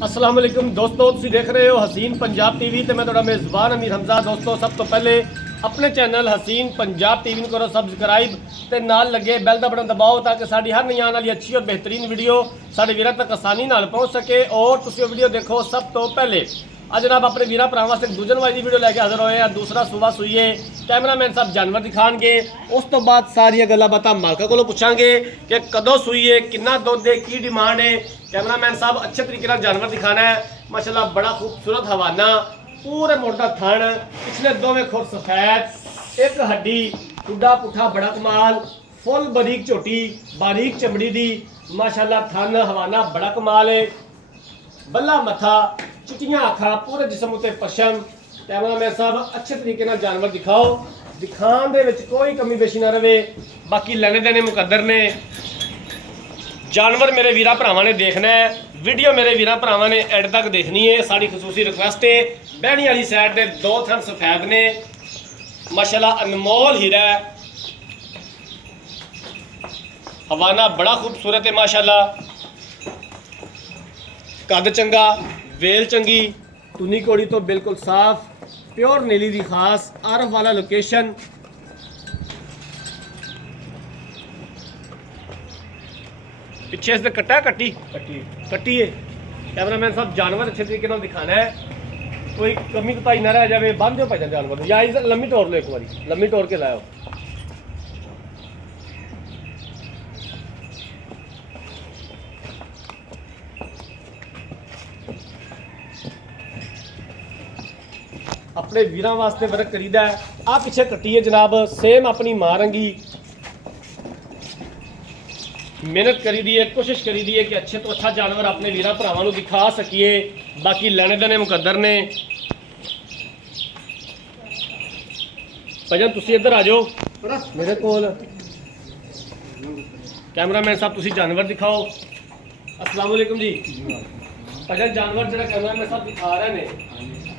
अस्सलाम वालेकुम दोस्तों, तुसीं देख रहे हो हसीन पंजाब टीवी ते मैं तुहाडा मेज़बान अमीर हमजा। दोस्तों, सब तो पहले अपने चैनल हसीन पंजाब टीवी करो सबसक्राइब ते नाल लगे बैल का बटन दबाओ ताकि साडी हर नई आने वाली अच्छी और बेहतरीन वीडियो साडे वीरां तक आसानी नाल पहुँच सके और तुसीं वीडियो देखो सब तो पहले। अज जनाब अपने वीर भरावां वास्ते दूजन वाली वीडियो लैके हाजिर होए हैं। दूसरा सूबा सूईए कैमरामैन साहब जानवर दिखाएंगे, उस तो बाद सारिया गल्लां बातां मालका कोलों पुछांगे कि कदों सूईए, कितना दुध है, की डिमांड है। कैमरामैन साहब अच्छे तरीके नाल जानवर दिखाना है। माशाल्लाह बड़ा खूबसूरत हवाना, पूरे मोटा थन, पिछले दोवें खुर सफेद, एक हड्डी, ठुड्डा पुठा बड़ा कमाल, फुल बारीक झोटी, बारीक चमड़ी दी, माशाल्लाह थन हवाना बड़ा कमाल है। बल्ला मथा, चिट्टियां अखा, पूरे जिसम उत्ते पशम। कैमरामैन साहब अच्छे तरीके नाल जानवर दिखाओ, दिखाने दे विच कोई कमी पेशी ना रहे। बाकी लेने देने मुकद्दर ने। जानवर मेरे वीरा भरावां ने देखना है, वीडियो मेरे वीरा भरावां ने एंड तक देखनी है। साड़ी खसूसी रिक्वेस्ट है। बैणी वाली साइड के दो थन सफेद ने, माशाल्लाह अनमोल हीरा है। हवाना बड़ा खूबसूरत है माशाल्लाह। कद चंगा, वेल चंगी, टुनी कोड़ी तो बिल्कुल साफ, प्योर नीली दी खास, आरफ वाला लोकेशन। पिछे से कट्टा कट्टी कट्टी है। कैमरामैन साहब जानवर अच्छे तरीके नाल दिखाना है, कोई कमी कोताही ना रह जाए। बंद दो भाई जानवर, या इस लम्मी तोड़ लो, एक बार लम्मी तोड़ के लाओ। अपने वीरां वास्ते वर्क करीदा है। आ पिछे कट्टी है जनाब, सेम अपनी मां रंगी। मेहनत करी दी है, कोशिश करी दी है कि अच्छे तो अच्छा जानवर अपने वीरां भरावां नूं दिखा सकीए। बाकी लेने देने मुकद्दर ने। भजन तुसीं इधर आ जाओ मेरे कोल। कैमरामैन साहब तुसीं जानवर दिखाओ। अस्सलाम वालेकुम जी। भजन जानवर जो कैमरामैन साहब दिखा रहे हैं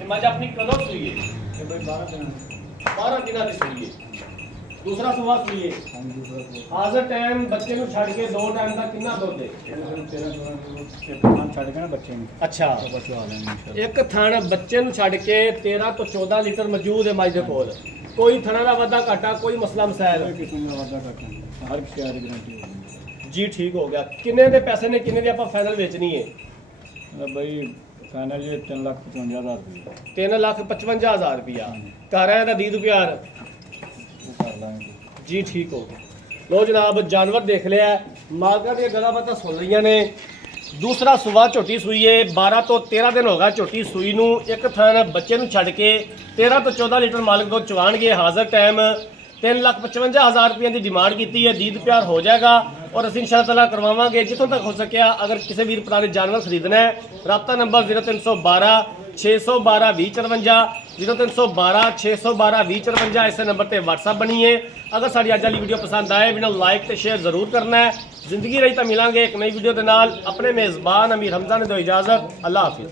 मज अपनी कदों सूई है? 12 दिनों की सूई है। दूसरा सुबह सूई है। हाजिर टाइम बच्चे को छड़ के दो टाइम तक कितना दुध है? अच्छा, एक थन बच्चे को छड़ के 13 तो 14 लीटर मौजूद है मज के कोल। कोई थना का वाधा घाटा, कोई मसला मसाइल जी ठीक हो गया। किन्ने दे पैसे ने, किन्ने दी आपां फाइनल बेचनी है? भाई फाइनल जी 3,55,000 रुपया। 3,55,000 रुपया घर आया था। दी प्यार जी ठीक हो गया। लो जनाब जानवर देख लिया, मालका दी गल्लां बातां सुन रही ने। दूसरा सुबह झोटी सूई है, 12 तो 13 दिन होगा झोटी सूई नूं। एक थन बच्चे नूं छड़ के 13 तो 14 लीटर मालिक दुध चवाणगे। हाजिर टाइम 3,55,000 रुपये की डिमांड की है। दीद प्यार हो जाएगा और असीं इंशाअल्लाह करवावांगे जितों तक हो सकिया। अगर किसी वीर भरा ने जानवर खरीदना है, राब्ता नंबर 0312 612 2054, 0312 612 2054 इस नंबर पर व्हाट्सअप बनी है। अगर साड़ी अज वाली वीडियो पसंद आए वीडियो लाइक तो शेयर जरूर करना है। जिंदगी रही तो मिलांगे एक नई वीडियो के नाल। अपने मेज़बान अमीर हमजा ने दो इजाज़त। अल्लाह हाफिज़।